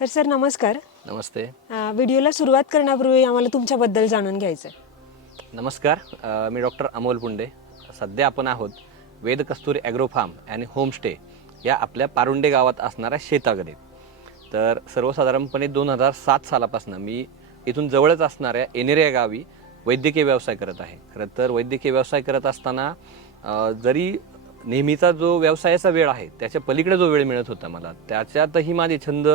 तर सर नमस्कार. नमस्ते. अ, व्हिडिओला सुरुवात करण्यापूर्वी आम्हाला तुमच्याबद्दल जाणून घ्यायचं आहे नमस्कार. अ, मी डॉक्टर अमोल पुंडे. सध्या आपण आहोत वेद कस्तुरी ॲग्रो फार्म आणि होमस्टे या आपल्या पारुंडे गावात असणाऱ्या शेतामध्ये तर सर्वसाधारणपणे दोन हजार सात सालापासून मी इथून जवळच असणाऱ्या एनेरिया गावी वैद्यकीय व्यवसाय करत आहे. खरं तर वैद्यकीय व्यवसाय करत असताना अ, जरी नेहमीचा जो व्यवसायाचा वेळ आहे त्याच्या पलीकडे जो वेळ मिळत होता मला त्याच्यातही माझे छंद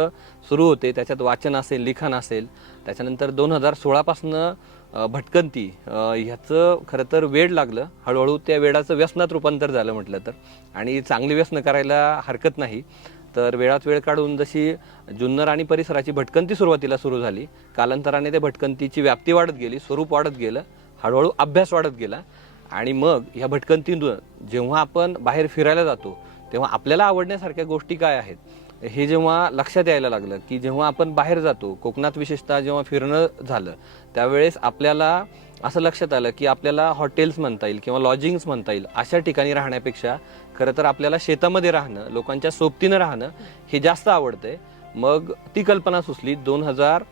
सुरू होते. त्याच्यात वाचन असेल लिखाण असेल त्याच्यानंतर दोन हजार सोळापासनं भटकंती ह्याचं खरं तर वेळ लागलं. हळूहळू त्या वेळाचं व्यसनात रूपांतर झालं म्हटलं तर. आणि चांगली व्यसनं करायला हरकत नाही. तर वेळात वेळ काढून जशी जुन्नर आणि परिसराची भटकंती सुरुवातीला सुरू झाली कालांतराने ते भटकंतीची व्याप्ती वाढत गेली स्वरूप वाढत गेलं हळूहळू अभ्यास वाढत गेला. आणि मग ह्या भटकंतीतून जेव्हा आपण बाहेर फिरायला जातो तेव्हा आपल्याला आवडण्यासारख्या गोष्टी काय आहेत? हे जेव्हा लक्षात यायला लागलं की जेव्हा आपण बाहेर जातो कोकणात विशेषतः जेव्हा फिरणं झालं त्यावेळेस आपल्याला असं लक्षात आलं की आपल्याला हॉटेल्स म्हणता येईल किंवा लॉजिंग्स म्हणता येईल अशा ठिकाणी राहण्यापेक्षा खरं तर आपल्याला शेतामध्ये राहणं लोकांच्या सोबतीनं राहणं हे जास्त आवडतंय. मग ती कल्पना सुचली. दोन हजार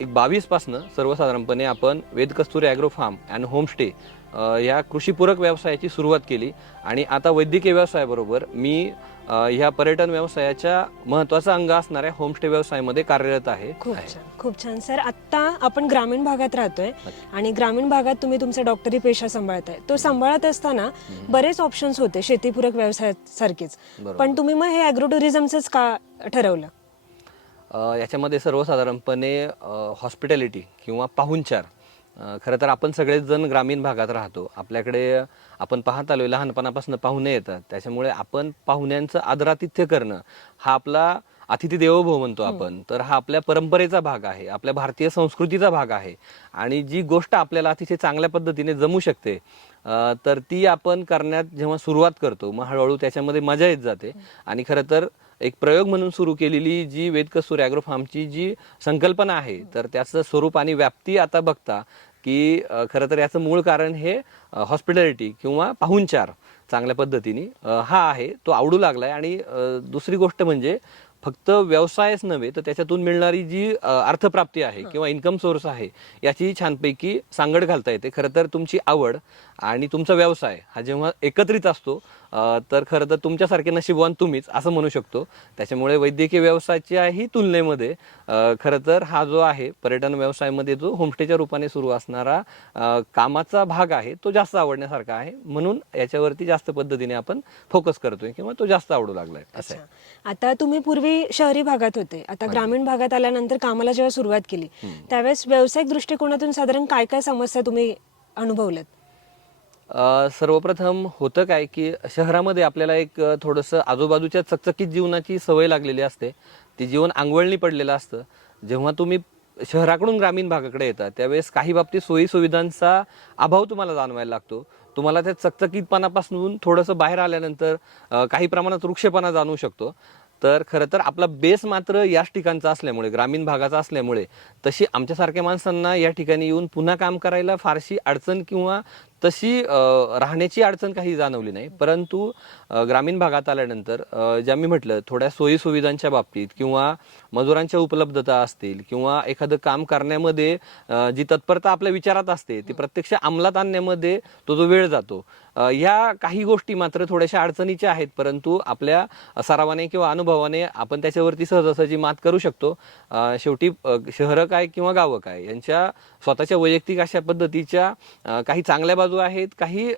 एक बावीसपासनं सर्वसाधारणपणे आपण Ved Kasturi agro farm and homestay अ, या कृषीपूरक व्यवसायाची सुरुवात केली. आणि आता वैद्यकीय व्यवसायाबरोबर मी ह्या पर्यटन व्यवसायाच्या महत्त्वाचा अंग असणाऱ्या होमस्टे व्यवसायामध्ये कार्यरत आहे. खूप. छान खूप छान. सर आत्ता आपण ग्रामीण भागात राहतोय आणि ग्रामीण भागात तुम्ही तुमचा डॉक्टरी पेशा सांभाळताय. तो सांभाळत असताना बरेच ऑप्शन्स होते शेतीपूरक व्यवसायासारखेच. पण तुम्ही मग हे ॲग्रो टुरिझमचंच का ठरवलं? याच्यामध्ये सर्वसाधारणपणे हॉस्पिटॅलिटी किंवा पाहुणचार खरं तर आपण सगळेच जण ग्रामीण भागात राहतो. आपल्याकडे आपण पाहत आलोय लहानपणापासून पाहुणे येतात. त्याच्यामुळे आपण पाहुण्यांचं आदरातिथ्य करणं हा आपला अतिथी देवो भव म्हणतो आपण. तर हा आपल्या परंपरेचा भाग आहे आपल्या भारतीय संस्कृतीचा भाग आहे. आणि जी गोष्ट आपल्याला अतिशय चांगल्या पद्धतीने जमू शकते तर ती आपण करण्यात जेव्हा सुरुवात करतो मग हळूहळू त्याच्यामध्ये मजा येत जाते. आणि खरं तर एक प्रयोग म्हणून सुरू केलेली जी वेदकस्तूर ॲग्रो फार्मची जी संकल्पना आहे तर त्याचं स्वरूप आणि व्याप्ती आता बघता की खरं तर याचं मूळ कारण हे हॉस्पिटॅलिटी किंवा पाहुणचार चांगल्या पद्धतीने हा आहे तो आवडू लागलाय. आणि अ, दुसरी गोष्ट म्हणजे फक्त व्यवसायच नव्हे तर त्याच्यातून मिळणारी जी अर्थप्राप्ती आहे किंवा इन्कम सोर्स आहे याची छानपैकी सांगड घालता येते. खरं तर तुमची आवड आणि तुमचा व्यवसाय हा जेव्हा एकत्रित असतो तर खरं तर तुमच्यासारखे नशीबवान तुम्हीच असं म्हणू शकतो. त्याच्यामुळे वैद्यकीय व्यवसायाच्याही तुलनेमध्ये. खरं तर हा जो आहे पर्यटन व्यवसायामध्ये जो होमस्टेच्या रूपाने सुरू असणारा कामाचा भाग आहे तो जास्त आवडण्यासारखा आहे. म्हणून याच्यावरती जास्त पद्धतीने आपण फोकस करतोय किंवा तो जास्त आवडू लागलाय असं आता तुम्ही पूर्वी शहरी भागात होते. आता ग्रामीण भागात आल्यानंतर कामाला जेव्हा सुरुवात केली त्यावेळेस व्यावसायिक दृष्टिकोनातून साधारण काय काय समस्या तुम्ही अनुभवल्यात? सर्वप्रथम होतं काय की शहरामध्ये आपल्याला एक थोडंसं आजूबाजूच्या चकचकीत जीवनाची सवय लागलेली असते. ती जीवन आंघोळणी पडलेलं असतं. जेव्हा तुम्ही शहराकडून ग्रामीण भागाकडे येतात त्यावेळेस काही बाबतीत सोयीसुविधांचा अभाव तुम्हाला जाणवायला लागतो. तुम्हाला त्या चकचकीतपणापासून थोडंसं बाहेर आल्यानंतर काही प्रमाणात वृक्षपणा जाणवू शकतो. तर खरं तर आपला बेस मात्र याच ठिकाणचा असल्यामुळे ग्रामीण भागाचा असल्यामुळे तशी आमच्यासारख्या माणसांना या ठिकाणी येऊन पुन्हा काम करायला फारशी अडचण किंवा तशी राहण्याची अडचण काही जाणवली नाही. परंतु ग्रामीण भागात आल्यानंतर ज्या मी म्हटलं थोड्या सोयी सुविधांच्या बाबतीत किंवा मजुरांच्या उपलब्धता असतील किंवा एखादं काम करण्यामध्ये जी तत्परता आपल्या विचारात असते ती प्रत्यक्ष अंमलात आणण्यामध्ये तो जो वेळ जातो ह्या काही गोष्टी मात्र थोड्याशा अडचणीच्या आहेत परंतु आपल्या सरावाने किंवा अनुभवाने आपण त्याच्यावरती सहजासहजी मात करू शकतो. शेवटी शहरं काय किंवा गावं काय यांच्या स्वतःच्या वैयक्तिक अशा पद्धतीच्या काही चांगल्या बाजू आहेत काही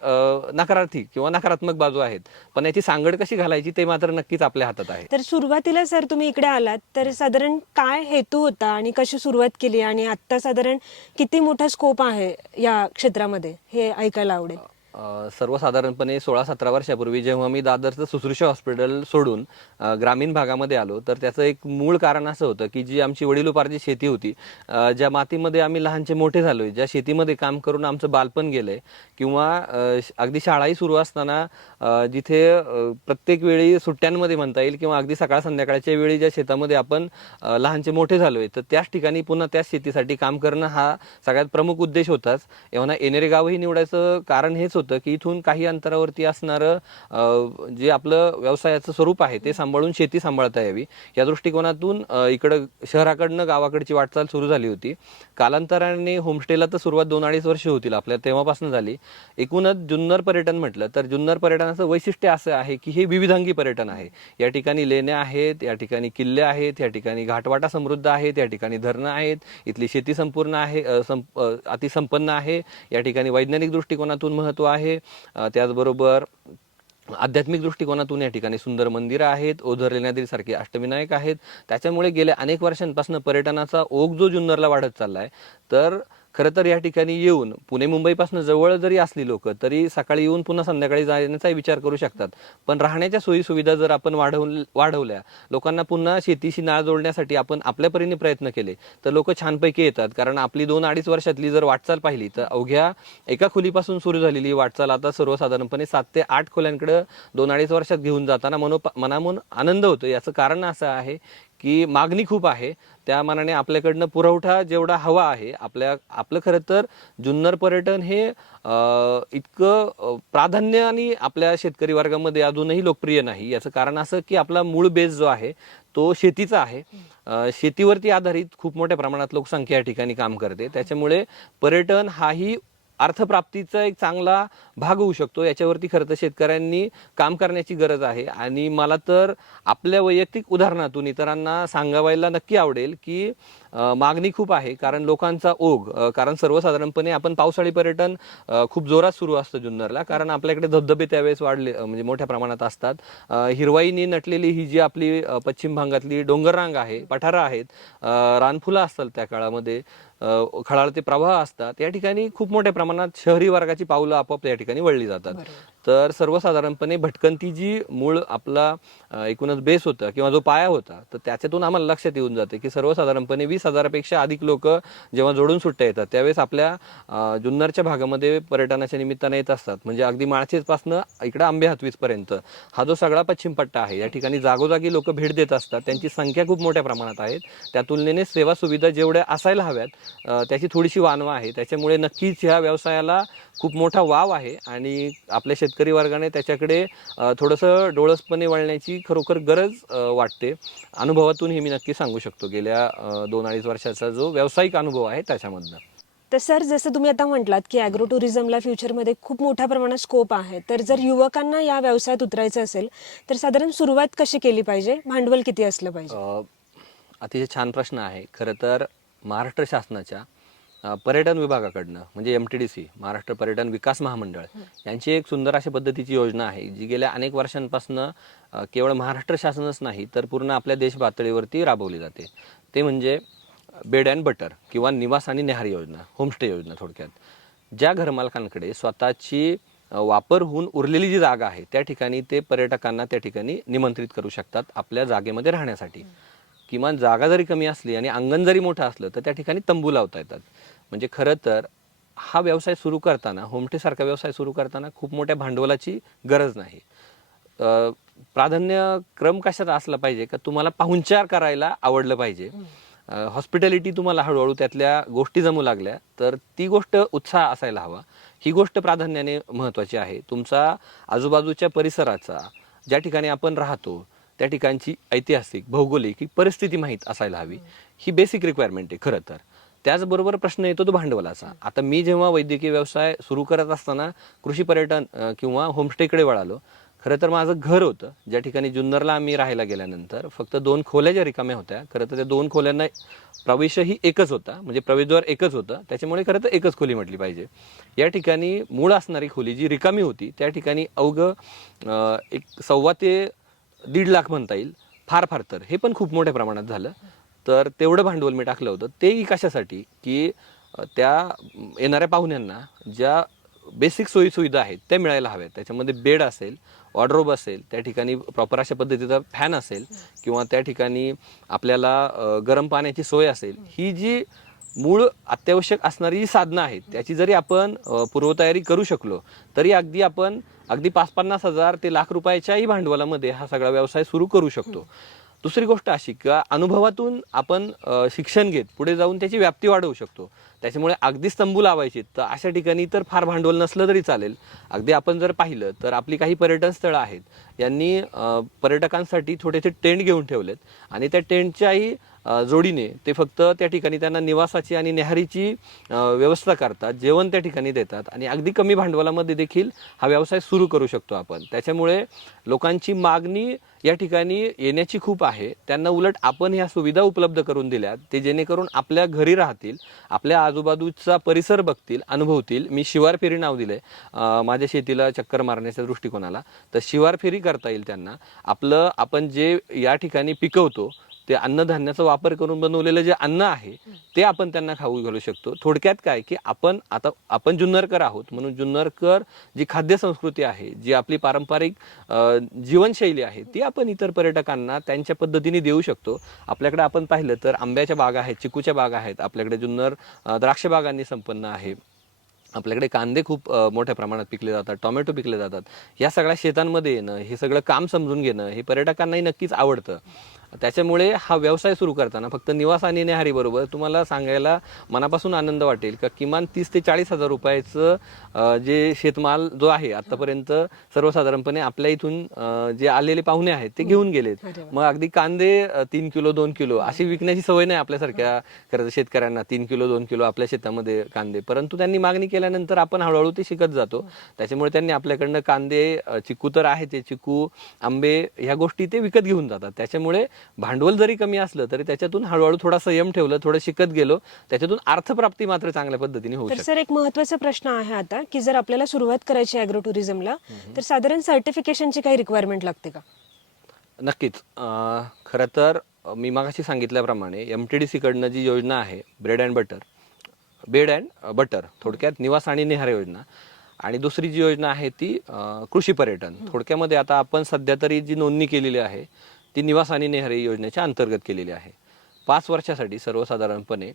नकारार्थी किंवा नकारात्मक बाजू आहेत. पण याची सांगड कशी घालायची ते मात्र नक्कीच आपल्या हातात आहे. तर सुरुवातीला सर तुम्ही इकडे आलात तर साधारण काय हेतू होता आणि कशी सुरुवात केली? आणि आत्ता साधारण किती मोठा स्कोप आहे या क्षेत्रामध्ये? हे ऐकायला आवडेल. सर्वसाधारणपणे सोळा सतरा वर्षापूर्वी जेव्हा मी दादरचं सुश्रुषा हॉस्पिटल सोडून ग्रामीण भागामध्ये आलो तर त्याचं एक मूळ कारण असं होतं की जी आमची वडिलोपार्जित शेती होती ज्या मातीमध्ये आम्ही लहानचे मोठे झालो ज्या शेतीमध्ये काम करून आमचं बालपण गेलंय किंवा श- अगदी शाळाही सुरू असताना जिथे प्रत्येक वेळी सुट्ट्यांमध्ये म्हणता येईल किंवा अगदी सकाळ संध्याकाळच्या वेळी ज्या शेतामध्ये आपण लहानचे मोठे झालोय तर त्याच ठिकाणी पुन्हा त्याच शेतीसाठी काम करणं हा सगळ्यात प्रमुख उद्देश होताच. एव्हा एनेरे गावही निवडायचं कारण हेच होतं. होतं की इथून काही अंतरावरती असणारं जे आपलं व्यवसायाचं स्वरूप आहे ते सांभाळून शेती सांभाळता यावी. या दृष्टिकोनातून इकडं शहराकडनं गावाकडची वाटचाल सुरू झाली होती. कालांतराने होमस्टेला तर सुरुवात दोन अडीच वर्ष होतील आपल्या तेव्हापासून झाली. एकूणच जुन्नर पर्यटन म्हटलं तर जुन्नर पर्यटनाचं वैशिष्ट्य असं आहे की हे विविधांगी पर्यटन आहे. या ठिकाणी लेण्या आहेत या ठिकाणी किल्ले आहेत या ठिकाणी घाटवाटा समृद्ध आहेत या ठिकाणी धरणं आहेत इथली शेती संपूर्ण आहे संप अतिसंपन्न आहे. या ठिकाणी वैज्ञानिक दृष्टिकोनातून महत्त्व आहे. त्याचबरोबर आध्यात्मिक दृष्टिकोनातून या ठिकाणी सुंदर मंदिरं आहेत ओझर लेण्याद्रीसारखे अष्टविनायक आहेत. त्याच्यामुळे गेल्या अनेक वर्षांपासून पर्यटनाचा ओघ जो जुन्नरला वाढत चाललाय तर खरं तर या ठिकाणी येऊन पुणे मुंबईपासून जवळ जरी असली लोक तरी सकाळी येऊन पुन्हा संध्याकाळी जाण्याचा विचार करू शकतात. पण राहण्याच्या सोयी सुविधा जर आपण वाढव वाढवल्या लोकांना पुन्हा शेतीशी नाळ जोडण्यासाठी आपण आपल्या परीने प्रयत्न केले तर लोक छानपैकी येतात. कारण आपली दोन अडीच वर्षातली जर वाटचाल पाहिली तर अवघ्या एका खोलीपासून सुरू झालेली वाटचाल आता सर्वसाधारणपणे सात ते आठ खोल्यांकडे दोन अडीच वर्षात घेऊन जाताना मनो मनामून आनंद होतो. याचं कारण असं आहे की मागणी खूप आहे. त्या मानाने आपल्याकडनं पुरवठा जेवढा हवा आहे आपल्या आपलं खरं तर जुन्नर पर्यटन हे इतकं प्राधान्य आणि आपल्या शेतकरी वर्गामध्ये अजूनही लोकप्रिय नाही. याचं कारण असं की आपला मूळ बेस जो आहे तो शेतीचा आहे. शेतीवरती आधारित खूप मोठ्या प्रमाणात लोकसंख्या या ठिकाणी काम करते. त्याच्यामुळे पर्यटन हाही अर्थप्राप्तीचा एक चांगला भाग होऊ शकतो. याच्यावरती खरं तर शेतकऱ्यांनी काम करण्याची गरज आहे. आणि मला तर आपल्या वैयक्तिक उदाहरणातून इतरांना सांगावायला नक्की आवडेल की मागणी खूप आहे. कारण लोकांचा ओघ कारण सर्वसाधारणपणे आपण पावसाळी पर्यटन खूप जोरात सुरू असतं जुन्नरला. कारण आपल्याकडे धबधबे त्यावेळेस वाढले म्हणजे मोठ्या प्रमाणात असतात. हिरवाईने नटलेली ही जी आपली पश्चिम भागातली डोंगररांग आहे पठारं आहेत रानफुलं असतात त्या काळामध्ये. खळाळते प्रवाह असतात या ठिकाणी खूप मोठ्या प्रमाणात शहरी वर्गाची पावलं आपोआप या ठिकाणी वळली जातात. तर सर्वसाधारणपणे भटकंती जी मूळ आपला एकूणच बेस होता किंवा जो पाया होता तर त्याच्यातून आम्हाला लक्षात येऊन जाते की सर्वसाधारणपणे वीस हजारापेक्षा अधिक लोक जेव्हा जोडून सुट्ट्या येतात त्यावेळेस आपल्या जुन्नरच्या भागामध्ये पर्यटनाच्या निमित्ताने येत असतात. म्हणजे अगदी माळशेजपासनं इकडे आंबे हातवीसपर्यंत हा जो सगळा पश्चिम पट्टा आहे या ठिकाणी जागोजागी लोक भेट देत असतात. त्यांची संख्या खूप मोठ्या प्रमाणात आहेत. त्या तुलनेने सेवा सुविधा जेवढ्या असायला हव्यात त्याची थोडीशी वानवा आहे. त्याच्यामुळे नक्कीच ह्या व्यवसायाला खूप मोठा वाव आहे आणि आपल्या शेतकरी वर्गाने त्याच्याकडे थोडंसं डोळसपणे वळण्याची खरोखर गरज वाटते. अनुभवातून हे मी नक्की सांगू शकतो. गेल्या दोन अडीच वर्षाचा जो व्यावसायिक अनुभव आहे त्याच्यामधनं. तर सर जसं तुम्ही आता म्हटलात की ॲग्रो टुरिझमला फ्युचरमध्ये खूप मोठ्या प्रमाणात स्कोप आहे. तर जर युवकांना या व्यवसायात उतरायचं असेल तर साधारण सुरुवात कशी केली पाहिजे? भांडवल किती असलं पाहिजे? अतिशय छान प्रश्न आहे. खरं तर महाराष्ट्र शासनाच्या पर्यटन विभागाकडनं म्हणजे M T D C Maharashtra पर्यटन विकास महामंडळ यांची एक सुंदर अशा पद्धतीची योजना आहे जी गेल्या अनेक वर्षांपासून केवळ महाराष्ट्र शासनच नाही तर पूर्ण आपल्या देश पातळीवरती राबवली जाते. ते म्हणजे बेड अँड बटर किंवा निवास आणि न्याहार योजना होमस्टे योजना थोडक्यात. ज्या घरमालकांकडे स्वतःची वापर होऊन उरलेली जी जागा आहे त्या ठिकाणी ते पर्यटकांना त्या ठिकाणी निमंत्रित करू शकतात आपल्या जागेमध्ये राहण्यासाठी. किमान जागा जरी कमी असली आणि अंगण जरी मोठं असलं तर त्या ठिकाणी तंबू लावता येतात. म्हणजे खरं तर हा व्यवसाय सुरू करताना होमस्टेसारखा व्यवसाय सुरू करताना खूप मोठ्या भांडवलाची गरज नाही. अ, प्राधान्यक्रम कशात असला पाहिजे का तुम्हाला पाहुणचार करायला आवडलं पाहिजे. हॉस्पिटॅलिटी तुम्हाला हळूहळू त्यातल्या गोष्टी जमू लागल्या तर ती गोष्ट उत्साह असायला हवा. ही गोष्ट प्राधान्याने महत्वाची आहे. तुमचा आजूबाजूच्या परिसराचा ज्या ठिकाणी आपण राहतो त्या ठिकाणची ऐतिहासिक भौगोलिक ही परिस्थिती माहीत असायला हवी. ही बेसिक रिक्वायरमेंट आहे खरं तर. त्याचबरोबर प्रश्न येतो तो भांडवलाचा. आता मी जेव्हा वैद्यकीय व्यवसाय सुरू करत असताना कृषी पर्यटन किंवा होमस्टेकडे वळालो खरं तर माझं घर होतं. ज्या ठिकाणी जुन्नरला आम्ही राहायला गेल्यानंतर फक्त दोन खोल्या ज्या रिकाम्या होत्या खरं तर त्या दोन खोल्यांना प्रवेशही एकच होता. म्हणजे प्रवेशद्वार एकच होतं. त्याच्यामुळे खरं तर एकच खोली म्हटली पाहिजे. या ठिकाणी मूळ असणारी खोली जी रिकामी होती त्या ठिकाणी अवघं एक सव्वा ते दीड लाख म्हणता येईल. फार फार तर. हे पण खूप मोठ्या प्रमाणात झालं. तर तेवढं भांडवल मी टाकलं होतं. तेही कशासाठी? की त्या येणाऱ्या पाहुण्यांना ज्या बेसिक सोयीसुविधा आहेत त्या मिळायला हव्यात. त्याच्यामध्ये बेड असेल ऑर्डरोब असेल त्या ठिकाणी प्रॉपर अशा पद्धतीचा फॅन असेल किंवा त्या ठिकाणी आपल्याला गरम पाण्याची सोय असेल ही जी मूळ अत्यावश्यक असणारी जी साधनं आहेत त्याची जरी आपण पूर्वतयारी करू शकलो तरी अगदी आपण अगदी पाच पन्नास हजार ते लाख रुपयाच्याही भांडवलामध्ये हा सगळा व्यवसाय सुरू करू शकतो. दुसरी गोष्ट अशी किंवा अनुभवातून आपण शिक्षण घेत पुढे जाऊन त्याची व्याप्ती वाढवू शकतो. त्याच्यामुळे अगदी स्तंभू लावायची तर अशा ठिकाणी तर फार भांडवल नसलं तरी चालेल. अगदी आपण जर पाहिलं तर आपली काही पर्यटन स्थळं आहेत यांनी पर्यटकांसाठी थोडेसे टेंट घेऊन ठेवलेत आणि त्या टेंटच्याही जोडीने ते फक्त त्या ठिकाणी त्यांना निवासाची आणि न्याहारीची व्यवस्था करतात जेवण त्या ठिकाणी देतात आणि अगदी कमी भांडवलामध्ये देखील हा व्यवसाय सुरू करू शकतो आपण. त्याच्यामुळे लोकांची मागणी या ठिकाणी येण्याची खूप आहे. त्यांना उलट आपण ह्या सुविधा उपलब्ध करून दिल्या ते जेणेकरून आपल्या घरी राहतील आपल्या आजूबाजूचा परिसर बघतील अनुभवतील. मी शिवार फेरी नाव दिले माझ्या शेतीला चक्कर मारण्याच्या दृष्टिकोनाला. तर शिवार फेरी करता येईल त्यांना. आपलं आपण जे या ठिकाणी पिकवतो ते अन्नधान्याचा वापर करून बनवलेलं जे अन्न आहे ते आपण त्यांना खाऊ घालू शकतो. थोडक्यात काय की आपण आता आपण जुन्नरकर आहोत. म्हणून जुन्नरकर जी खाद्य संस्कृती आहे जी आपली पारंपरिक जीवनशैली आहे ती आपण इतर पर्यटकांना त्यांच्या पद्धतीने देऊ शकतो. आपल्याकडे आपण पाहिलं तर आंब्याच्या बागा आहेत चिकूच्या बागा आहेत. आपल्याकडे जुन्नर द्राक्ष बागांनी संपन्न आहे. आपल्याकडे कांदे खूप मोठ्या प्रमाणात पिकले जातात टोमॅटो पिकले जातात. या सगळ्या शेतांमध्ये येणं हे सगळं काम समजून घेणं हे पर्यटकांनाही नक्कीच आवडतं. त्याच्यामुळे हा व्यवसाय सुरू करताना फक्त निवास आणि न्याहारी बरोबर तुम्हाला सांगायला मनापासून आनंद वाटेल का? किमान तीस ते चाळीस हजार रुपयाचं जे शेतमाल जो आहे आतापर्यंत सर्वसाधारणपणे आपल्या इथून जे आलेले पाहुणे आहेत ते घेऊन गेलेत. अरे वा. मग अगदी कांदे तीन किलो दोन किलो अशी विकण्याची सवय नाही आपल्यासारख्या खरं तर शेतकऱ्यांना. तीन किलो दोन किलो आपल्या शेतामध्ये कांदे. परंतु त्यांनी मागणी केल्यानंतर आपण हळूहळू ते शिकत जातो. त्याच्यामुळे त्यांनी आपल्याकडनं कांदे चिकू तर आहे ते चिकू आंबे ह्या गोष्टी ते विकत घेऊन जातात. त्याच्यामुळे भांडवल जरी कमी असलं तरी त्याच्यातून हळूहळू थोडा संयम ठेवलं थोडं शिकत गेलो त्याच्यातून अर्थप्राप्ती मात्र चांगल्या पद्धतीने होऊ तर शकते. सर एक महत्त्वाचा प्रश्न आहे आता की जर आपल्याला सुरुवात करायची अॅग्रो टुरिझमला तर साधारण सर्टिफिकेशनची काही रिक्वायरमेंट लागते का? नक्कीच. अं, खरं तर अं, मी मागाशी सांगितल्याप्रमाणे एम टी डी सीकडनं जी योजना आहे bread and butter bread and butter थोडक्यात निवास आणि निहार योजना आणि दुसरी जी योजना आहे ती अं, कृषी पर्यटन. थोडक्यामध्ये आता आपण सध्या तरी जी नोंदणी केलेली आहे ती निवास आणि निहारी योजनेच्या अंतर्गत केलेली आहे. पाच वर्षासाठी सर्वसाधारणपणे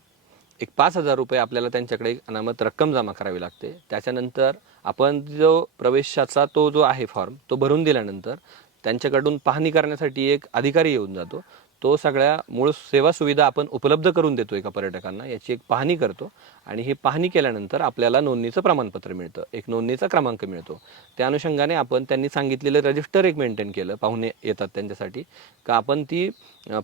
एक पाच हजार रुपये आपल्याला त्यांच्याकडे एक अनामत रक्कम जमा करावी लागते. त्याच्यानंतर आपण जो प्रवेशाचा तो जो आहे फॉर्म तो भरून दिल्यानंतर त्यांच्याकडून पाहणी करण्यासाठी एक अधिकारी येऊन जातो. तो सगळ्या मूळ सेवा सुविधा आपण उपलब्ध करून देतो एका पर्यटकांना याची एक पाहणी करतो. आणि ही पाहणी केल्यानंतर आपल्याला नोंदणीचं प्रमाणपत्र मिळतं. एक नोंदणीचा क्रमांक मिळतो. त्या अनुषंगाने आपण त्यांनी सांगितलेलं रजिस्टर एक मेंटेन केलं पाहुणे येतात त्यांच्यासाठी का आपण ती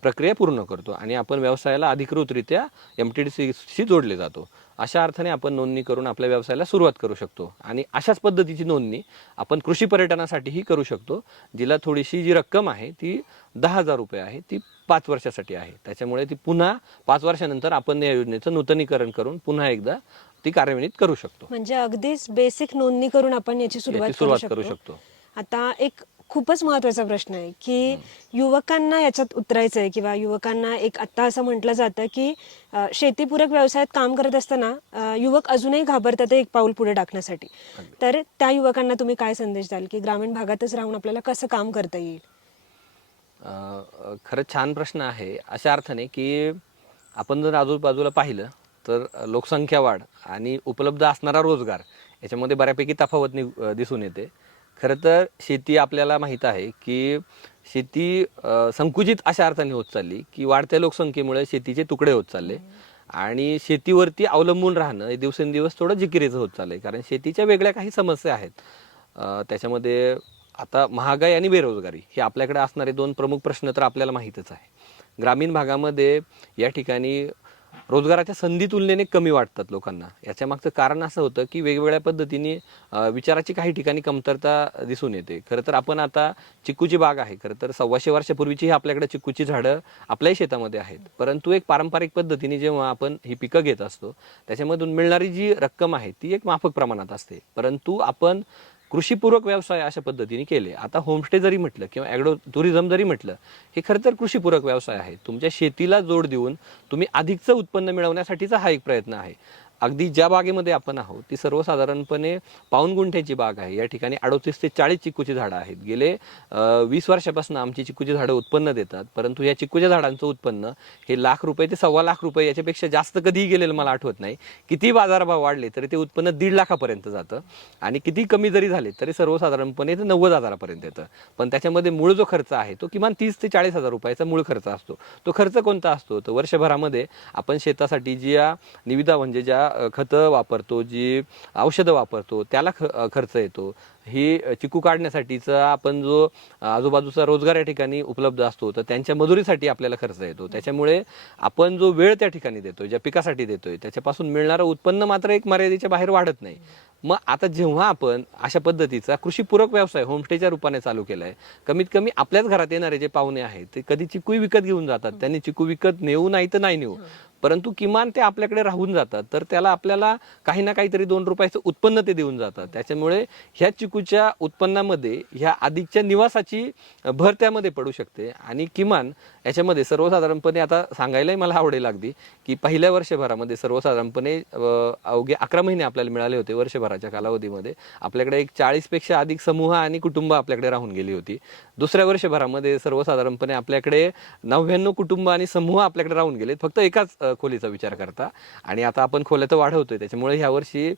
प्रक्रिया पूर्ण करतो आणि आपण व्यवसायाला अधिकृतरित्या एम टी डी सीशी जोडले जातो. अशा अर्थाने आपण नोंदणी करून आपल्या व्यवसायाला सुरुवात करू शकतो. आणि अशाच पद्धतीची नोंदणी आपण कृषी पर्यटनासाठीही करू शकतो जिला थोडीशी जी रक्कम आहे ती दहा हजार रुपये आहे ती पाच वर्षासाठी आहे. त्याच्यामुळे ती पुन्हा पाच वर्षानंतर आपण या योजनेचं नूतनीकरण करून पुन्हा एकदा ती कार्यान्वित करू शकतो. म्हणजे अगदीच बेसिक नोंदणी करून आपण याची सुरुवात करू सुरुवात करू शकतो. आता एक खूपच महत्त्वाचा प्रश्न आहे की युवकांना याच्यात उतरायचं आहे किंवा युवकांना एक आता असं म्हटलं जातं की शेतीपूरक व्यवसायात काम करत असताना युवक अजूनही घाबरतात एक पाऊल पुढे टाकण्यासाठी. तर त्या युवकांना तुम्ही काय संदेश द्याल की ग्रामीण भागातच राहून आपल्याला कसं काम करता येईल? खरंच छान प्रश्न आहे. अशा अर्थाने की आपण जर आजूबाजूला पाहिलं तर लोकसंख्या वाढ आणि उपलब्ध असणारा रोजगार याच्यामध्ये बऱ्यापैकी तफावत नि दिसून येते. खरं तर शेती आपल्याला माहीत आहे की शेती संकुचित अशा अर्थाने होत चालली की वाढत्या लोकसंख्येमुळे शेतीचे तुकडे होत चालले आणि शेतीवरती अवलंबून राहणं हे दिवसेंदिवस थोडं जिकिरीचं होत चाललं आहे कारण शेतीच्या वेगळ्या काही समस्या आहेत. त्याच्यामध्ये आता महागाई आणि बेरोजगारी हे आपल्याकडे असणारे दोन प्रमुख प्रश्न तर आपल्याला माहीतच आहे. ग्रामीण भागामध्ये या ठिकाणी रोजगाराच्या संधी तुलनेने कमी वाटतात लोकांना. याच्या मागचं कारण असं होतं की वेगवेगळ्या पद्धतीने विचाराची काही ठिकाणी कमतरता दिसून येते. खरं तर आपण आता चिक्कूची बाग आहे. खरं तर सव्वाशे वर्षापूर्वीची ही आपल्याकडे चिक्कूची झाडं आपल्याही शेतामध्ये आहेत. परंतु एक पारंपरिक पद्धतीने जेव्हा आपण ही पिकं घेत असतो त्याच्यामधून मिळणारी जी रक्कम आहे ती एक माफक प्रमाणात असते. परंतु आपण कृषीपूरक व्यवसाय अशा पद्धतीने केले. आता होमस्टे जरी म्हटलं किंवा ॲग्रो टुरिझम जरी म्हटलं हे खरं तर कृषीपूरक व्यवसाय आहे. तुमच्या शेतीला जोड देऊन तुम्ही अधिकचं उत्पन्न मिळवण्यासाठीचा हा एक प्रयत्न आहे. अगदी ज्या बागेमध्ये आपण आहोत ती सर्वसाधारणपणे पाऊन गुंठ्याची बाग आहे. या ठिकाणी अडोतीस ते चाळीस चिक्कूची झाडं आहेत. गेले वीस वर्षापासून आमची चिक्कूची झाडं उत्पन्न देतात. परंतु या चिक्कूच्या झाडांचं उत्पन्न हे लाख रुपये ते सव्वा लाख रुपये याच्यापेक्षा जास्त कधीही गेलेलं मला आठवत नाही. किती बाजारभाव वाढले तरी ते उत्पन्न दीड लाखापर्यंत जातं. आणि किती कमी जरी झाले तरी सर्वसाधारणपणे ते नव्वद हजारापर्यंत येतं. पण त्याच्यामध्ये मूळ जो खर्च आहे तो किमान तीस ते चाळीस हजार रुपयाचा मूळ खर्च असतो. तो खर्च कोणता असतो? तर वर्षभरामध्ये आपण शेतासाठी ज्या निविदा म्हणजे ज्या खतं वापरतो जी औषधं वापरतो त्याला ख खर्च येतो. ही चिकू काढण्यासाठीचा आपण जो आजूबाजूचा रोजगार या ठिकाणी उपलब्ध असतो तर त्यांच्या मजुरीसाठी आपल्याला खर्च येतो. त्याच्यामुळे आपण जो वेळ त्या ठिकाणी देतोय ज्या पिकासाठी देतोय त्याच्यापासून मिळणारं उत्पन्न मात्र एक मर्यादेच्या बाहेर वाढत नाही. मग आता जेव्हा आपण अशा पद्धतीचा कृषीपूरक व्यवसाय होमस्टेच्या रूपाने चालू केलाय कमीत कमी आपल्याच घरात येणारे जे पाहुणे आहेत ते कधी चिकू विकत घेऊन जातात. त्यांनी चिकू विकत नेऊ नाही तर नाही नेऊ. परंतु किमान ते आपल्याकडे राहून जातात. तर त्याला आपल्याला काही ना काहीतरी दोन रुपयाचं उत्पन्न ते देऊन जातात. त्याच्यामुळे ह्या चिकूच्या उत्पन्नामध्ये ह्या अधिकच्या निवासाची भर त्यामध्ये पडू शकते. आणि किमान याच्यामध्ये सर्वसाधारणपणे आता सांगायलाही मला आवडेल अगदी की पहिल्या वर्षभरामध्ये सर्वसाधारणपणे अवघे अकरा महिने आपल्याला मिळाले होते वर्षभराच्या कालावधीमध्ये. आपल्याकडे एक चाळीसपेक्षा अधिक समूह आणि कुटुंब आपल्याकडे राहून गेली होती. दुसऱ्या वर्षभरामध्ये सर्वसाधारणपणे आपल्याकडे नव्याण्णव कुटुंब आणि समूह आपल्याकडे राहून गेले फक्त एकाच खोलीचा विचार करता. आणि आता आपण खोल्या तर वाढवतोय. त्याच्यामुळे ह्या वर्षी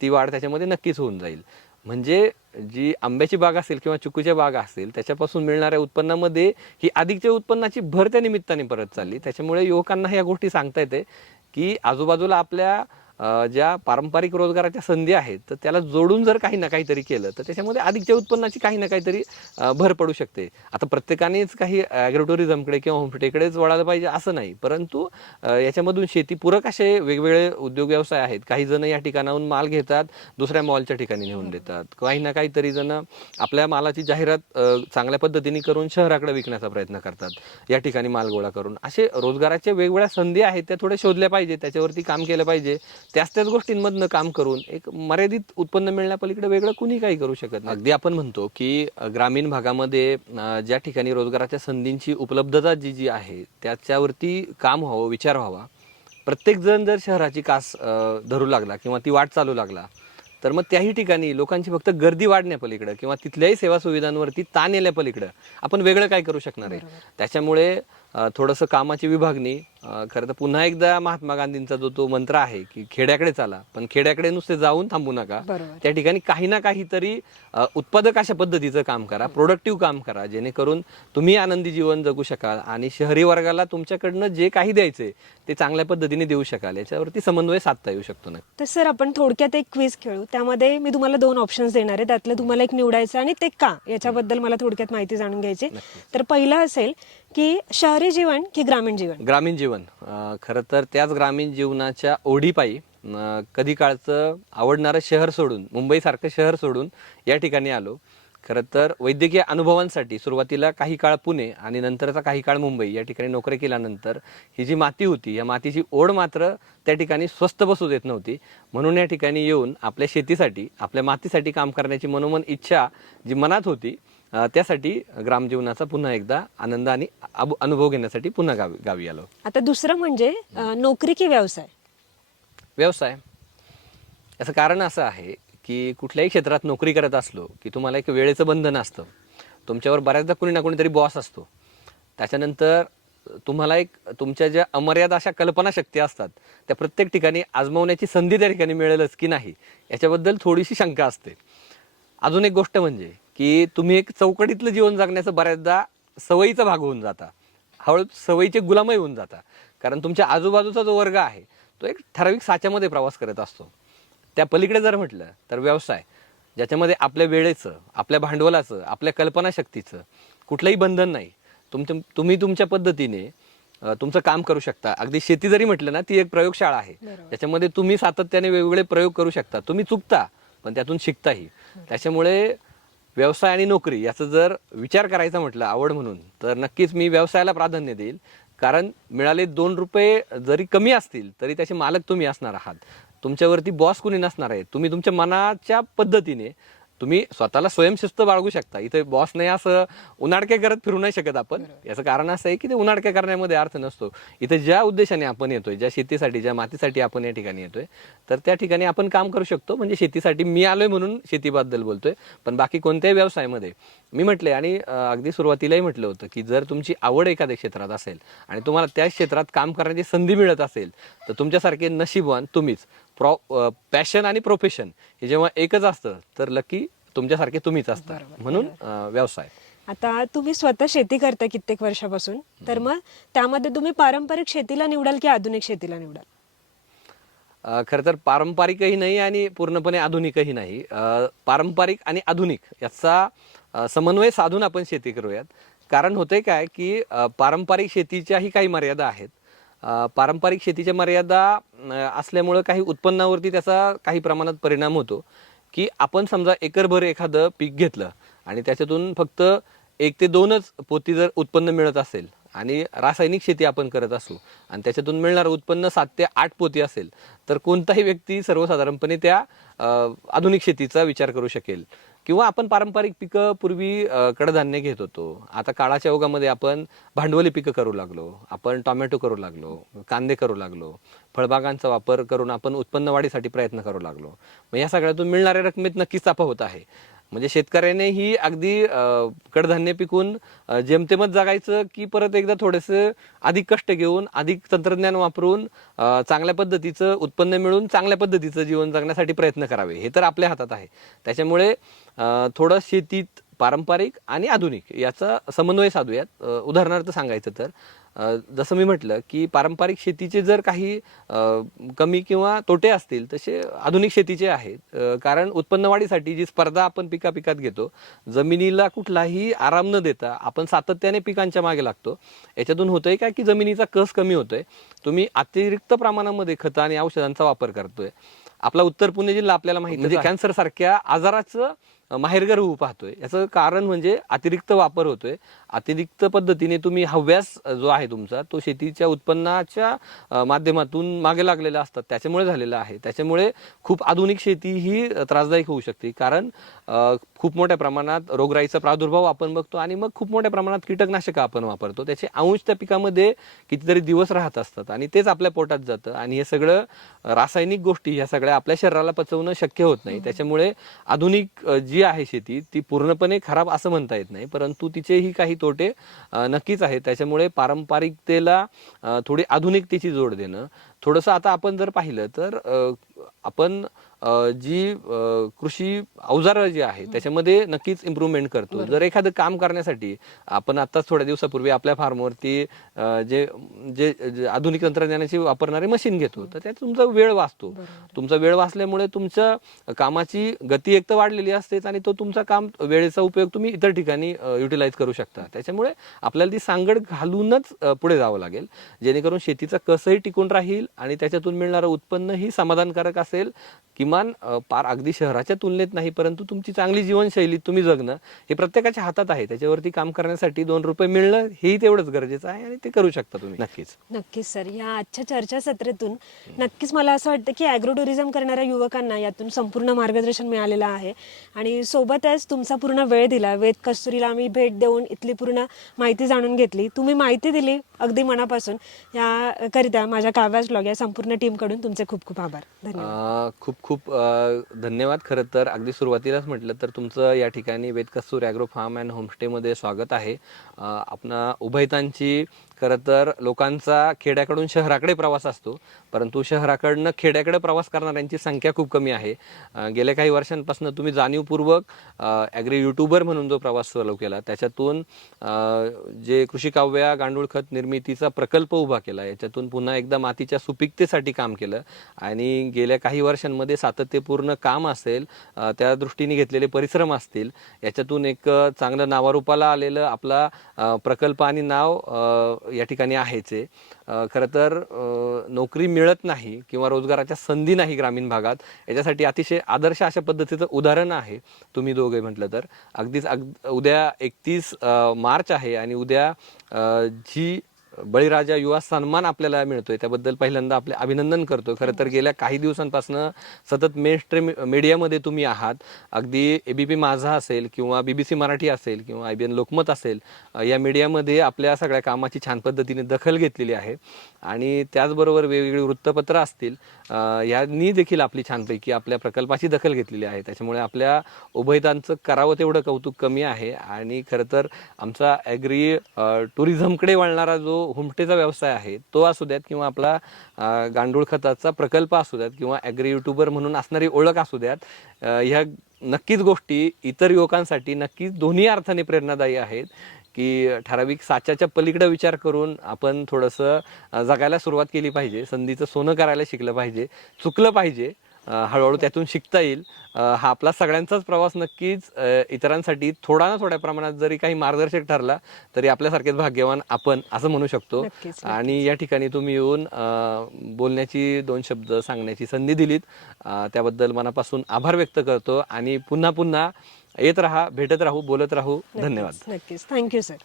ती वाढ त्याच्यामध्ये नक्कीच होऊन जाईल. म्हणजे जी आंब्याची बाग असेल किंवा चिकूच्या बाग असेल त्याच्यापासून मिळणाऱ्या उत्पन्नामध्ये ही अधिकच्या उत्पन्नाची भर त्या निमित्ताने परत चालली. त्याच्यामुळे युवकांना ह्या गोष्टी सांगता येते की आजूबाजूला आपल्या ज्या पारंपरिक रोजगाराच्या संधी आहेत तर त्याला जोडून जर काही ना काहीतरी केलं तर त्याच्यामध्ये अधिकच्या उत्पन्नाची काही ना काहीतरी भर पडू शकते. आता प्रत्येकानेच काही ॲग्रोटुरिझमकडे किंवा होमस्टेकडेच वळायला पाहिजे असं नाही. परंतु याच्यामधून शेतीपूरक असे वेगवेगळे उद्योग व्यवसाय आहेत. काही जण या ठिकाणाहून माल घेतात दुसऱ्या मॉलच्या ठिकाणी नेऊन देतात. काही ना काहीतरी जण आपल्या मालाची जाहिरात चांगल्या पद्धतीने करून शहराकडे विकण्याचा प्रयत्न करतात. या ठिकाणी माल गोळा करून. असे रोजगाराच्या वेगवेगळ्या संधी आहेत त्या थोड्या शोधल्या पाहिजे त्याच्यावरती काम केलं पाहिजे. त्याच त्याच गोष्टींमधनं काम करून एक मर्यादित उत्पन्न मिळण्यापलीकडे वेगळं कुणी काही करू शकत नाही. अगदी आपण म्हणतो की ग्रामीण भागामध्ये ज्या ठिकाणी रोजगाराच्या संधींची उपलब्धता जी जी आहे त्याच्यावरती काम व्हावं विचार व्हावा. प्रत्येक जण जर शहराची कास धरू लागला किंवा ती वाट चालू लागला तर मग त्याही ठिकाणी लोकांची फक्त गर्दी वाढण्यापलीकडं किंवा तिथल्याही सेवा सुविधांवरती ताण येण्यापलीकडं आपण वेगळं काय करू शकणार आहे? त्याच्यामुळे थोडंसं कामाची विभागणी. खरं तर पुन्हा एकदा महात्मा गांधींचा जो तो मंत्र आहे की खेड्याकडे चाला पण खेड्याकडे नुसते जाऊन थांबू नका. त्या ठिकाणी काही ना काहीतरी उत्पादक अशा पद्धतीचं काम करा प्रोडक्टिव्ह काम करा जेणेकरून तुम्ही आनंदी जीवन जगू शकाल आणि शहरी वर्गाला तुमच्याकडनं जे काही द्यायचंय ते चांगल्या पद्धतीने देऊ शकाल. याच्यावरती समन्वय साधता येऊ शकतो ना तर सर आपण थोडक्यात एक क्विज खेळू. त्यामध्ये मी तुम्हाला दोन ऑप्शन्स देणार आहे. त्यातलं तुम्हाला एक निवडायचं आणि ते का याच्याबद्दल मला थोडक्यात माहिती जाणून घ्यायची तर पहिलं असेल की शहरी जीवन की ग्रामीण जीवन? ग्रामीण जीवन. अं, खरं तर त्याच ग्रामीण जीवनाच्या ओढीपायी अं, कधी काळचं आवडणारं शहर सोडून मुंबईसारखं शहर सोडून या ठिकाणी आलो. खरं तर वैद्यकीय अनुभवांसाठी सुरुवातीला काही काळ पुणे आणि नंतरचा काही काळ मुंबई या ठिकाणी नोकरी केल्यानंतर ही जी माती होती या मातीची ओढ मात्र त्या ठिकाणी स्वस्त बसू देत नव्हती. म्हणून या ठिकाणी येऊन आपल्या शेतीसाठी आपल्या मातीसाठी काम करण्याची मनोमन इच्छा जी मनात होती त्यासाठी ग्रामजीवनाचा पुन्हा एकदा आनंद आणि अनुभव घेण्यासाठी पुन्हा गावी गावी आलो. आता दुसरं म्हणजे नोकरी की व्यवसाय? व्यवसाय. याचं कारण असं आहे की कुठल्याही क्षेत्रात नोकरी करत असलो की तुम्हाला एक वेळेचं बंधन असतं. तुमच्यावर बऱ्याचदा कुणी ना कोणीतरी बॉस असतो. त्याच्यानंतर तुम्हाला एक तुमच्या ज्या अमर्याद अशा कल्पनाशक्ती असतात त्या प्रत्येक ठिकाणी आजमावण्याची संधी त्या ठिकाणी मिळेलच की नाही याच्याबद्दल थोडीशी शंका असते. अजून एक गोष्ट म्हणजे की तुम्ही एक चौकटीतलं जीवन जगण्याचं बऱ्याचदा सवयीचा भाग होऊन जाता. हळू सवयीचे गुलामही होऊन जाता. कारण तुमच्या आजूबाजूचा जो वर्ग आहे तो एक ठराविक साच्यामध्ये प्रवास करत असतो. त्या पलीकडे जर म्हटलं तर व्यवसाय ज्याच्यामध्ये आपल्या वेळेचं आपल्या भांडवलाचं आपल्या कल्पनाशक्तीचं कुठलंही बंधन नाही. तुमच्या तुम्ही तुमच्या पद्धतीने तुमचं काम करू शकता. अगदी शेती जरी म्हटलं ना ती एक प्रयोगशाळा आहे. त्याच्यामध्ये तुम्ही सातत्याने वेगवेगळे प्रयोग करू शकता. तुम्ही चुकता पण त्यातून शिकताही. त्याच्यामुळे व्यवसाय आणि नोकरी याचा जर विचार करायचा म्हटलं आवड म्हणून तर नक्कीच मी व्यवसायाला प्राधान्य देईल. कारण मिळाले दोन रुपये जरी कमी असतील तरी त्याचे मालक तुम्ही असणार आहात. तुमच्यावरती बॉस कुणी नसणार आहे. तुम्ही तुमच्या मनाच्या पद्धतीने तुम्ही स्वतःला स्वयंशिस्त बाळगू शकता. इथे बॉस नाही असं उन्हाडके करत फिरू नाही शकत आपण. याचं कारण असं आहे की ते उन्हाडके करण्यामध्ये अर्थ नसतो. इथे ज्या उद्देशाने आपण येतोय ज्या शेतीसाठी ज्या मातीसाठी आपण या ठिकाणी येतोय तर त्या ठिकाणी आपण काम करू शकतो. म्हणजे शेतीसाठी मी आलोय म्हणून शेतीबद्दल बोलतोय. पण बाकी कोणत्याही व्यवसायामध्ये मी म्हटले आणि अगदी सुरुवातीलाही म्हटलं होतं की जर तुमची आवड एखाद्या क्षेत्रात असेल आणि तुम्हाला त्या क्षेत्रात काम करण्याची संधी मिळत असेल तर तुमच्यासारखे नशीबवान तुम्हीच. प्रॉ पॅशन आणि प्रोफेशन हे जेव्हा एकच असतं तर लकी तुमच्यासारखे तुम्हीच असता. म्हणून व्यवसाय. आता तुम्ही स्वतः शेती करता कित्येक वर्षापासून तर मग त्यामध्ये तुम्ही पारंपरिक शेतीला निवडाल की आधुनिक शेतीला निवडाल? खरं तर पारंपरिकही नाही आणि पूर्णपणे आधुनिकही नाही. पारंपरिक आणि आधुनिक याचा समन्वय साधून आपण शेती करूयात. कारण होते काय की पारंपरिक शेतीच्याही काही मर्यादा आहेत. पारंपरिक शेतीच्या मर्यादा असल्यामुळं काही उत्पन्नावरती त्याचा काही प्रमाणात परिणाम होतो. की आपण समजा एकरभर एखादं पीक घेतलं आणि त्याच्यातून फक्त एक ते दोनच पोती जर उत्पन्न मिळत असेल आणि रासायनिक शेती आपण करत असू आणि त्याच्यातून मिळणारं उत्पन्न सात ते आठ पोती असेल तर कोणताही व्यक्ती सर्वसाधारणपणे त्या आधुनिक शेतीचा विचार करू शकेल. किंवा आपण पारंपरिक पिकं पूर्वी कडधान्य घेत होतो. आता काळाच्या ओघामध्ये आपण भांडवली पिकं करू लागलो. आपण टोमॅटो करू लागलो. कांदे करू लागलो. फळबागांचा वापर करून आपण उत्पन्न वाढीसाठी प्रयत्न करू लागलो. मग या सगळ्यातून मिळणाऱ्या रकमेत नक्कीच चाफा होत आहे. म्हणजे शेतकऱ्याने ही अगदी कडधान्य पिकून जेमतेमत जेमतेमच जगायचं की परत एकदा थोडेसे अधिक कष्ट घेऊन अधिक तंत्रज्ञान वापरून चांगल्या पद्धतीचं उत्पन्न मिळून चांगल्या पद्धतीचं जीवन जगण्यासाठी प्रयत्न करावे. हे तर आपल्या हातात आहे. त्याच्यामुळे थोडं शेतीत पारंपरिक आणि आधुनिक याचा समन्वय साधूयात. उदाहरणार्थ सांगायचं तर जसं मी म्हटलं की पारंपरिक शेतीचे जर काही कमी किंवा तोटे असतील तसे आधुनिक शेतीचे आहेत. कारण उत्पन्नवाढीसाठी जी स्पर्धा आपण पिका पिकात घेतो जमिनीला कुठलाही आराम न देता आपण सातत्याने पिकांच्या मागे लागतो. याच्यातून होतंय काय की जमिनीचा कस कमी होतोय? तुम्ही अतिरिक्त प्रमाणामध्ये खतं आणि औषधांचा वापर करतोय. आपला उत्तर पुणे जिल्हा आपल्याला माहिती म्हणजे कॅन्सर सारख्या आजाराचं माहेरघर होऊ पाहतोय. याचं कारण म्हणजे अतिरिक्त वापर होतोय. अतिरिक्त पद्धतीने तुम्ही हव्यास जो आहे तुमचा तो शेतीच्या उत्पन्नाच्या माध्यमातून मागे लागलेला असतात. त्याच्यामुळे झालेला आहे. त्याच्यामुळे खूप आधुनिक शेती ही त्रासदायक होऊ शकते. कारण खूप मोठ्या प्रमाणात रोगराईचा प्रादुर्भाव आपण बघतो आणि मग खूप मोठ्या प्रमाणात कीटकनाशकं आपण वापरतो. त्याचे अंश त्या पिकामध्ये कितीतरी दिवस राहत असतात आणि तेच आपल्या पोटात जातं आणि हे सगळं रासायनिक गोष्टी ह्या सगळ्या आपल्या शरीराला पचवणं शक्य होत नाही. त्याच्यामुळे आधुनिक जी आहे शेती ती पूर्णपणे खराब असं म्हणता येत नाही. परंतु तिचेही काही तोटे नक्कीच आहेत. त्याच्यामुळे पारंपरिकतेला थोडी आधुनिकतेची जोड देणं थोडंसं आता आपण जर पाहिलं तर आपण जी कृषी अवजारं जी आहे त्याच्यामध्ये नक्कीच इम्प्रूव्हमेंट करतो. जर एखादं काम करण्यासाठी आपण आताच थोड्या दिवसापूर्वी आपल्या फार्मवरती जे जे जे आधुनिक तंत्रज्ञानाची वापरणारे मशीन घेतो तर त्यात तुमचा वेळ वाचतो. तुमचा वेळ वाचल्यामुळे तुमच्या कामाची गती एक तर वाढलेली असतेच आणि तो तुमचा काम वेळेचा उपयोग तुम्ही इतर ठिकाणी युटिलाइज करू शकता. त्याच्यामुळे आपल्याला ती सांगड घालूनच पुढे जावं लागेल. जेणेकरून शेतीचा कसंही टिकून राहील आणि त्याच्यातून मिळणारं उत्पन्नही समाधानकारक असेल. किमान पार अगदी शहराच्या तुलनेत नाही परंतु तुमची चांगली जीवनशैली तुम्ही जगणं हे प्रत्येकाच्या हातात आहे. त्याच्यावरती काम करण्यासाठी दोन रुपये मिळणं हेही तेवढंच गरजेचं आहे आणि ते करू शकता तुम्ही. नक्कीच. नक्कीच सर. या आजच्या चर्चासत्रातून नक्कीच मला असं वाटतं की ॲग्रो टुरिझम करणाऱ्या युवकांना यातून संपूर्ण मार्गदर्शन मिळालेलं आहे. आणि सोबतच तुमचा पूर्ण वेळ दिला. वेद कस्तुरीला आम्ही भेट देऊन इथली पूर्ण माहिती जाणून घेतली. तुम्ही माहिती दिली अगदी मनापासून. याकरिता माझ्या काव्याज ब्लॉग या संपूर्ण टीमकडून तुमचे खूप खूप आभार. धन्यवाद. खूप खूप धन्यवाद. खरं तर अगदी सुरुवातीलाच म्हटलं तर तुमचं या ठिकाणी वेदकस्तूर ॲग्रो फार्म अँड होमस्टेमध्ये स्वागत आहे. आपण आपणा उभयतांची खरं तर लोकांचा खेड्याकडून शहराकडे प्रवास असतो परंतु शहराकडनं खेड्याकडे प्रवास करणाऱ्यांची संख्या खूप कमी आहे. गेल्या काही वर्षांपासून तुम्ही जाणीवपूर्वक ॲग्री युट्यूबर म्हणून जो प्रवास चालू केला त्याच्यातून जे कृषी काव्या गांडूळ खत निर्मितीचा प्रकल्प उभा केला याच्यातून पुन्हा एकदा मातीच्या सुपीकतेसाठी काम केलं आणि गेल्या काही वर्षांमध्ये सातत्यपूर्ण काम असेल त्या दृष्टीने घेतलेले परिश्रम असतील याच्यातून एक चांगलं नावारूपाला आलेलं आपला प्रकल्प आणि नाव या ठिकाणी आहेच आहे. खरं तर नोकरी मिळत नाही किंवा रोजगाराच्या संधी नाही ग्रामीण भागात याच्यासाठी अतिशय आदर्श अशा पद्धतीचं उदाहरण आहे तुम्ही दोघे म्हटलं तर. अगदीच अग उद्या एकतीस मार्च आहे आणि उद्या जी बळीराजा युवा सन्मान आपल्याला मिळतोय. त्याबद्दल पहिल्यांदा आपले अभिनंदन करतो खरं तर गेल्या काही दिवसांपासून सतत मेन स्ट्रीम मीडियामध्ये तुम्ही आहात. अगदी एबीपी माझा असेल किंवा बीबीसी मराठी असेल किंवा आय बी एन लोकमत असेल या मीडियामध्ये आपल्या सगळ्या कामाची छान पद्धतीने दखल घेतलेली आहे. आणि त्याचबरोबर वेगवेगळी वृत्तपत्रं असतील यांनी देखील आपली छानपैकी आपल्या प्रकल्पाची दखल घेतलेली आहे. त्याच्यामुळे आपल्या उभयतांचं करावं तेवढं कौतुक कमी आहे. आणि खरं तर आमचा ॲग्री टुरिझमकडे वळणारा जो हुमटेचा व्यवसाय आहे तो असू द्यात किंवा आपला गांडूळ खताचा प्रकल्प असू द्यात किंवा ॲग्री युट्यूबर म्हणून असणारी ओळख असू द्यात ह्या नक्कीच गोष्टी इतर युवकांसाठी नक्कीच दोन्ही अर्थाने प्रेरणादायी आहेत की ठराविक साच्याच्या पलीकडे विचार करून आपण थोडंसं जगायला सुरुवात केली पाहिजे संधीचं सोनं करायला शिकलं पाहिजे चुकलं पाहिजे हळूहळू त्यातून शिकता येईल. हा आपला सगळ्यांचाच प्रवास नक्कीच इतरांसाठी थोडा ना थोड्या प्रमाणात जरी काही मार्गदर्शक ठरला तरी आपल्यासारखेच भाग्यवान आपण असं म्हणू शकतो. आणि या ठिकाणी तुम्ही येऊन बोलण्याची दोन शब्द सांगण्याची संधी दिलीत. त्याबद्दल मनापासून आभार व्यक्त करतो आणि पुन्हा पुन्हा येत राहा भेटत राहू बोलत राहू. धन्यवाद. नक्कीच. Thank you sir